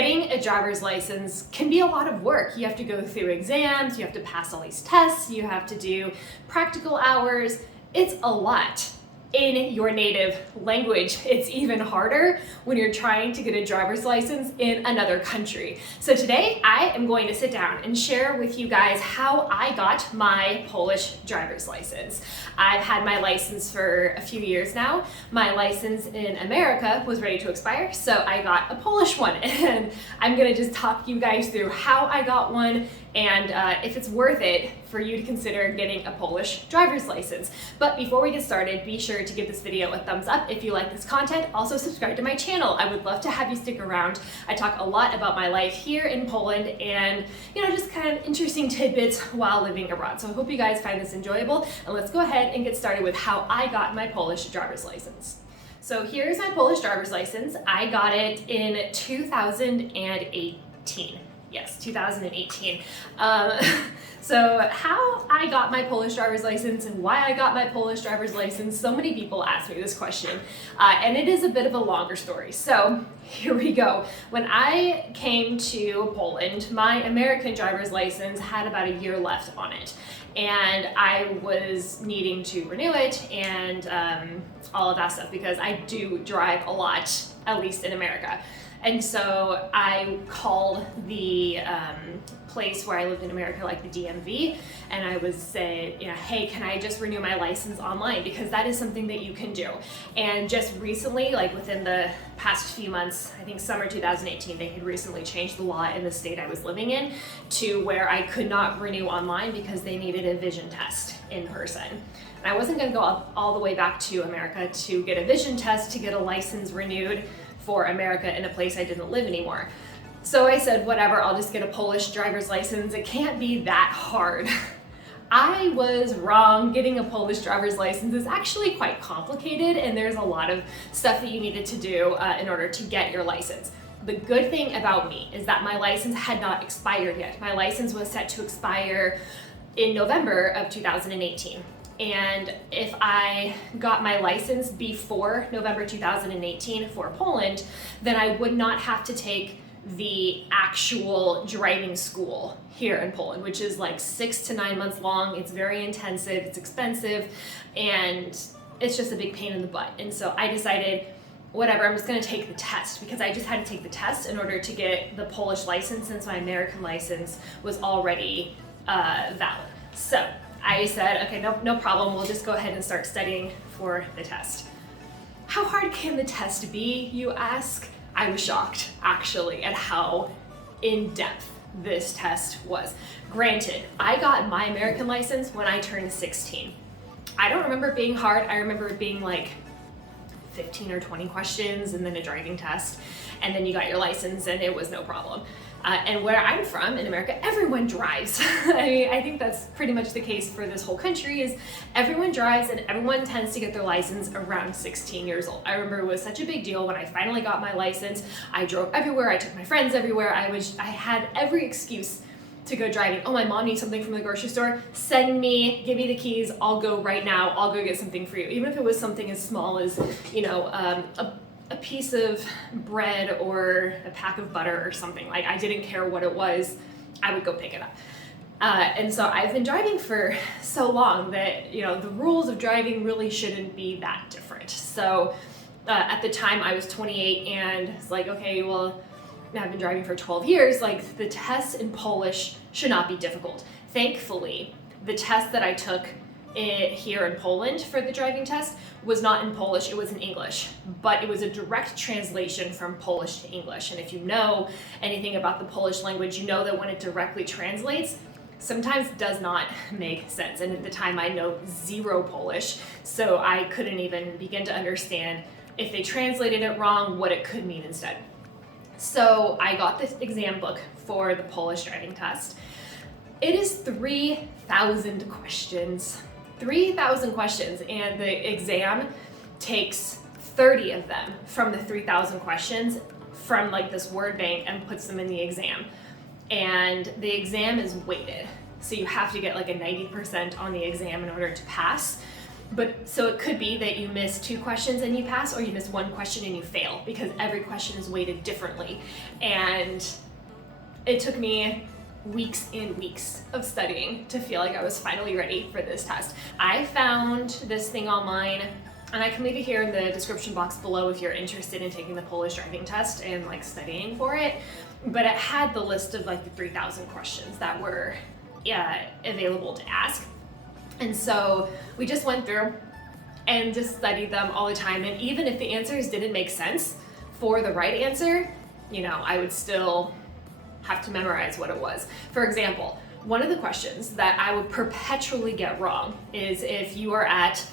Getting a driver's license can be a lot of work. You have to go through exams, you have to pass all these tests, you have to do practical hours. It's a lot. In your native language, it's even harder when you're trying to get a driver's license in another country. So today I am going to sit down and share with you guys how I got my Polish driver's license. I've had my license for a few years now. My license in America was ready to expire, so I got a Polish one, and I'm gonna just talk you guys through how I got one and if it's worth it for you to consider getting a Polish driver's license. But before we get started, be sure to give this video a thumbs up if you like this content. Also subscribe to my channel. I would love to have you stick around. I talk a lot about my life here in Poland and just kind of interesting tidbits while living abroad. So I hope you guys find this enjoyable, and let's go ahead and get started with how I got my Polish driver's license. So here's my Polish driver's license. I got it in 2018. Yes, 2018. So how I got my Polish driver's license and why I got my Polish driver's license, so many people ask me this question, and it is a bit of a longer story. So here we go. When I came to Poland, my American driver's license had about a year left on it, and I was needing to renew it and all of that stuff because I do drive a lot, at least in America. And so I called the place where I lived in America, like the DMV, and I was saying, hey, can I just renew my license online? Because that is something that you can do. And just recently, like within the past few months, I think summer 2018, they had recently changed the law in the state I was living in to where I could not renew online because they needed a vision test in person. And I wasn't gonna go all the way back to America to get a vision test to get a license renewed for America in a place I didn't live anymore. So I said, whatever, I'll just get a Polish driver's license. It can't be that hard. I was wrong. Getting a Polish driver's license is actually quite complicated, and there's a lot of stuff that you needed to do in order to get your license. The good thing about me is that my license had not expired yet. My license was set to expire in November of 2018. And if I got my license before November 2018 for Poland, then I would not have to take the actual driving school here in Poland, which is like 6 to 9 months long. It's very intensive, it's expensive, and it's just a big pain in the butt. And so I decided, whatever, I'm just gonna take the test because I just had to take the test in order to get the Polish license since my American license was already valid. So I said, okay, no problem, we'll just go ahead and start studying for the test. How hard can the test be, you ask? I was shocked, actually, at how in-depth this test was. Granted, I got my American license when I turned 16. I don't remember it being hard. I remember it being like 15 or 20 questions and then a driving test, and then you got your license and it was no problem. And where I'm from in America, everyone drives. I think that's pretty much the case for this whole country, is everyone drives and everyone tends to get their license around 16 years old. I remember it was such a big deal when I finally got my license. I drove everywhere, I took my friends everywhere. I had every excuse to go driving. Oh, my mom needs something from the grocery store. Send me, give me the keys, I'll go right now, I'll go get something for you. Even if it was something as small as, a piece of bread or a pack of butter or something. Like, I didn't care what it was, I would go pick it up. And so I've been driving for so long that, the rules of driving really shouldn't be that different. So at the time I was 28 and it's like, okay, well, I've been driving for 12 years, like the tests in Polish should not be difficult. Thankfully, the test that I took here in Poland for the driving test was not in Polish, it was in English, but it was a direct translation from Polish to English. And if you know anything about the Polish language, you know that when it directly translates, sometimes it does not make sense. And at the time I know zero Polish, so I couldn't even begin to understand if they translated it wrong, what it could mean instead. So I got this exam book for the Polish driving test. It is 3,000 questions. 3,000 questions, and the exam takes 30 of them from the 3,000 questions from like this word bank and puts them in the exam. And the exam is weighted. So you have to get like a 90% on the exam in order to pass. But so it could be that you miss 2 questions and you pass, or you miss 1 question and you fail, because every question is weighted differently. And it took me weeks and weeks of studying to feel like I was finally ready for this test. I found this thing online, and I can leave it here in the description box below if you're interested in taking the Polish driving test and like studying for it. But it had the list of like the 3,000 questions that were available to ask. And so we just went through and just studied them all the time. And even if the answers didn't make sense for the right answer, you know, I would still have to memorize what it was. For example, one of the questions that I would perpetually get wrong is if you are at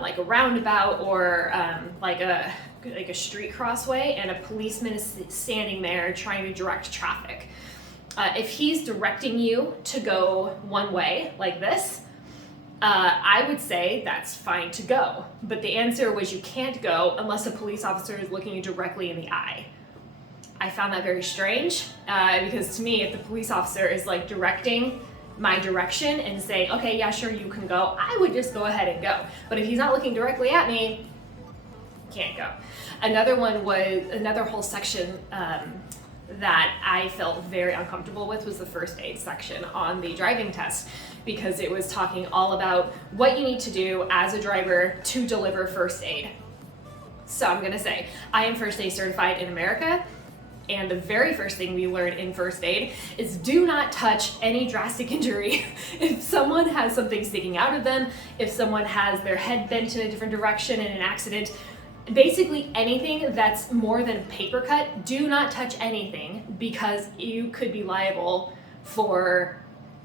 like a roundabout or like a street crossway and a policeman is standing there trying to direct traffic. If he's directing you to go one way like this, I would say that's fine to go. But the answer was you can't go unless a police officer is looking you directly in the eye. I found that very strange because to me, if the police officer is like directing my direction and saying, okay, yeah, sure, you can go, I would just go ahead and go. But if he's not looking directly at me, can't go. Another one was, another whole section that I felt very uncomfortable with was the first aid section on the driving test, because it was talking all about what you need to do as a driver to deliver first aid. So I'm gonna say, I am first aid certified in America, and the very first thing we learned in first aid is do not touch any drastic injury. If someone has something sticking out of them, if someone has their head bent in a different direction in an accident, basically anything that's more than a paper cut, do not touch anything, because you could be liable for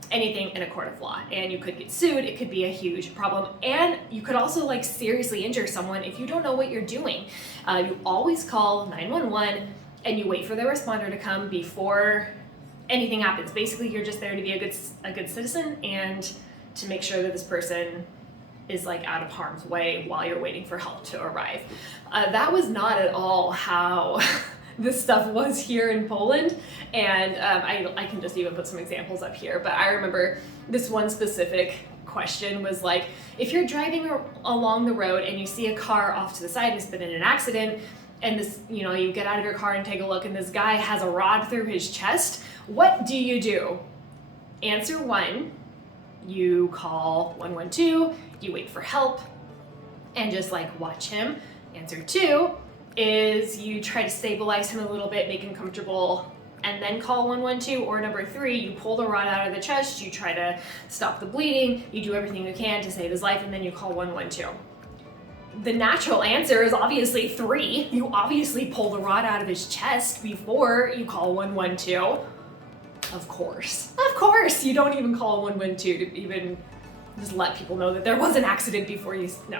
anything in a court of law and you could get sued. It could be a huge problem, and you could also like seriously injure someone if you don't know what you're doing. You always call 911 and you wait for the responder to come before anything happens. Basically, you're just there to be a good citizen and to make sure that this person is like out of harm's way while you're waiting for help to arrive. That was not at all how this stuff was here in Poland, and I can just even put some examples up here, but I remember this one specific question was like, if you're driving along the road and you see a car off to the side and it's been in an accident, and this, you know, you get out of your car and take a look and this guy has a rod through his chest, what do you do? Answer 1, you call 112, you wait for help and just like watch him. Answer 2 is you try to stabilize him a little bit, make him comfortable, and then call 112. Or number 3, you pull the rod out of the chest, you try to stop the bleeding, you do everything you can to save his life, and then you call 112. The natural answer is obviously 3. You obviously pull the rod out of his chest before you call 112. Of course, you don't even call 112 to even just let people know that there was an accident before you, no.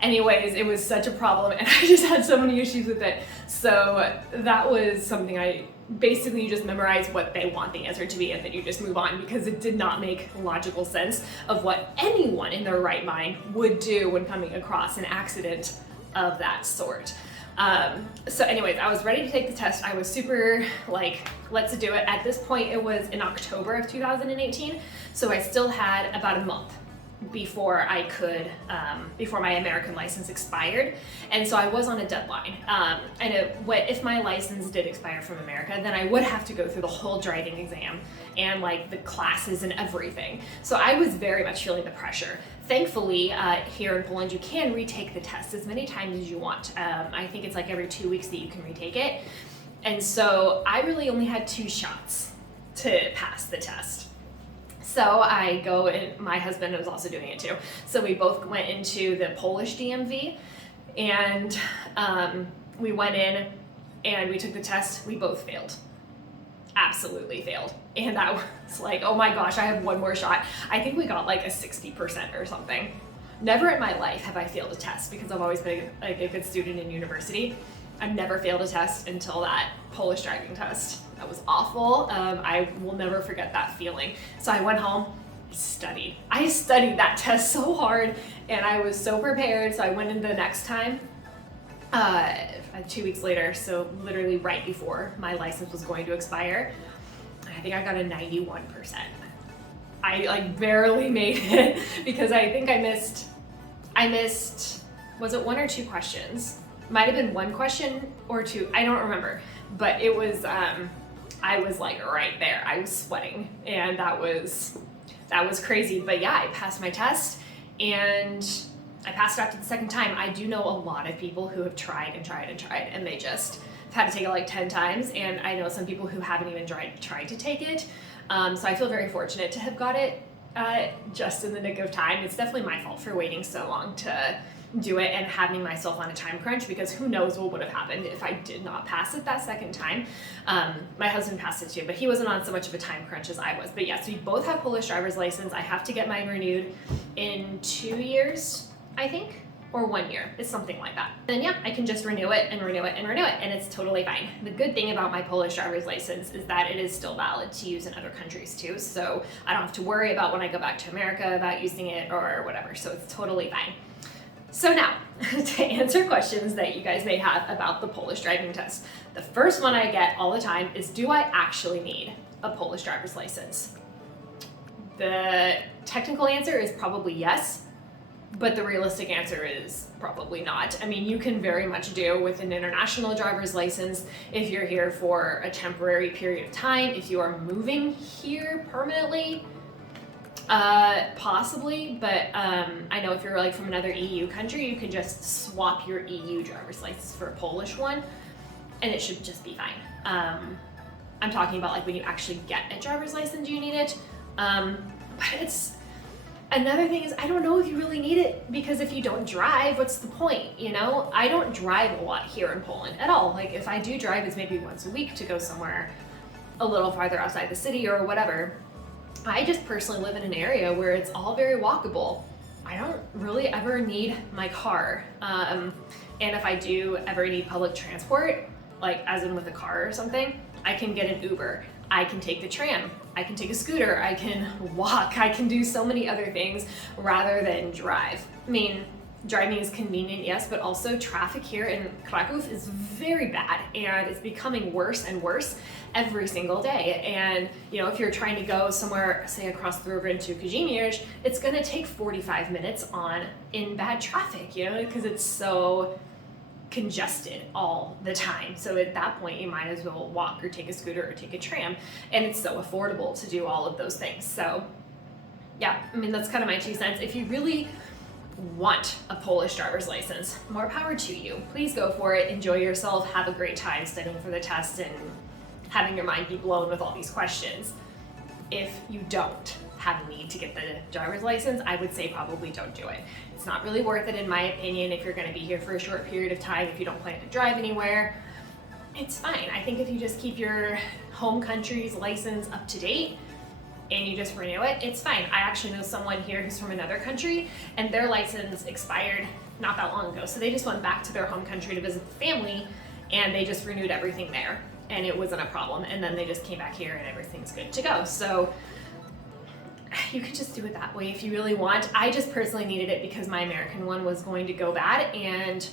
Anyways, it was such a problem and I just had so many issues with it. So that was something basically you just memorize what they want the answer to be and then you just move on, because it did not make logical sense of what anyone in their right mind would do when coming across an accident of that sort. So anyways, I was ready to take the test. I was super like, let's do it. At this point, it was in October of 2018. So I still had about a month before I could, before my American license expired. And so I was on a deadline. And if my license did expire from America, then I would have to go through the whole driving exam and like the classes and everything. So I was very much feeling the pressure. Thankfully, here in Poland, you can retake the test as many times as you want. I think it's like every 2 weeks that you can retake it. And so I really only had 2 shots to pass the test. So I go, and my husband was also doing it too. So we both went into the Polish DMV, and we went in and we took the test. We both failed. Absolutely failed. And I was like, oh my gosh, I have one more shot. I think we got like a 60% or something. Never in my life have I failed a test, because I've always been like a good student in university. I've never failed a test until that Polish driving test. That was awful. I will never forget that feeling. So I went home, studied. I studied that test so hard and I was so prepared. So I went in the next time, 2 weeks later, so literally right before my license was going to expire. I think I got a 91%. I like barely made it because I think I I missed, was it 1 or 2 questions? Might have been 1 question or 2, I don't remember, but it was, I was like right there. I was sweating, and that was crazy. But yeah, I passed my test, and I passed it after the second time. I do know a lot of people who have tried and tried and tried, and they just have had to take it like 10 times, and I know some people who haven't even tried to take it. So I feel very fortunate to have got it just in the nick of time. It's definitely my fault for waiting so long to do it and having myself on a time crunch, because who knows what would have happened if I did not pass it that second time. My husband passed it too, but he wasn't on so much of a time crunch as I was. But yeah, so we both have Polish driver's license. I have to get mine renewed in 2 years, I think, or 1 year. It's something like that. And yeah, I can just renew it and renew it and renew it, and it's totally fine. The good thing about my Polish driver's license is that it is still valid to use in other countries too, so I don't have to worry about when I go back to America about using it or whatever, so it's totally fine. So now, to answer questions that you guys may have about the Polish driving test, the first one I get all the time is, do I actually need a Polish driver's license? The technical answer is probably yes, but the realistic answer is probably not. I mean, you can very much do with an international driver's license if you're here for a temporary period of time. If you are moving here permanently, possibly, but I know if you're like from another EU country, you can just swap your EU driver's license for a Polish one, and it should just be fine. I'm talking about like when you actually get a driver's license, you need it. But it's, another thing is, I don't know if you really need it, because if you don't drive, what's the point, you know? I don't drive a lot here in Poland at all. Like if I do drive, it's maybe once a week to go somewhere a little farther outside the city or whatever. I just personally live in an area where it's all very walkable. I don't really ever need my car. And if I do ever need public transport, like as in with a car or something, I can get an Uber. I can take the tram. I can take a scooter. I can walk. I can do so many other things rather than drive. I mean, driving is convenient, yes, but also traffic here in Krakow is very bad, and it's becoming worse and worse every single day. And you know, if you're trying to go somewhere, say across the river into Kazimierz, it's gonna take 45 minutes in bad traffic, you know, because it's so congested all the time. So at that point, you might as well walk or take a scooter or take a tram, and it's so affordable to do all of those things. So yeah, I mean, that's kind of my 2 cents. If you really want a Polish driver's license, more power to you. Please go for it, enjoy yourself, have a great time studying for the test and having your mind be blown with all these questions. If you don't have a need to get the driver's license, I would say probably don't do it. It's not really worth it in my opinion if you're going to be here for a short period of time, if you don't plan to drive anywhere. It's fine. I think if you just keep your home country's license up to date and you just renew it, it's fine. I actually know someone here who's from another country, and their license expired not that long ago. So they just went back to their home country to visit the family, and they just renewed everything there, and it wasn't a problem. And then they just came back here and everything's good to go. So you could just do it that way if you really want. I just personally needed it because my American one was going to go bad, and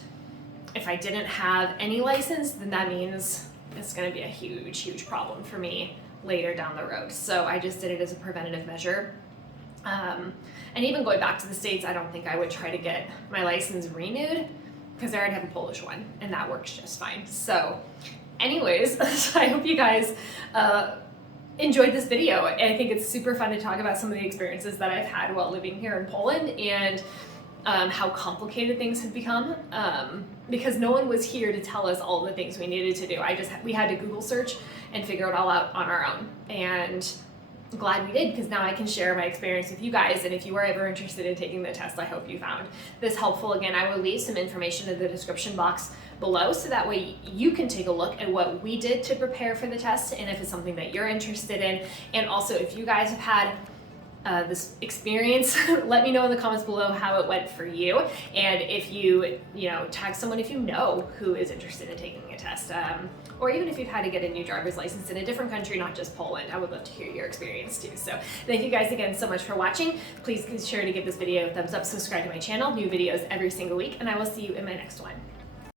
if I didn't have any license, then that means it's going to be a huge, huge problem for me later down the road. So I just did it as a preventative measure. And even going back to the States, I don't think I would try to get my license renewed because I already have a Polish one, and that works just fine. So anyways, I hope you guys enjoyed this video. I think it's super fun to talk about some of the experiences that I've had while living here in Poland, and how complicated things have become, because no one was here to tell us all the things we needed to do. We had to Google search and figure it all out on our own, and I'm glad we did, because now I can share my experience with you guys. And if you are ever interested in taking the test, I hope you found this helpful. Again, I will leave some information in the description box below, so that way you can take a look at what we did to prepare for the test, and if it's something that you're interested in. And also, if you guys have had this experience, let me know in the comments below how it went for you, and if you tag someone if you know who is interested in taking a test, or even if you've had to get a new driver's license in a different country, not just Poland. I would love to hear your experience too. So thank you guys again so much for watching. Please be sure to give this video a thumbs up, subscribe to my channel, new videos every single week, and I will see you in my next one.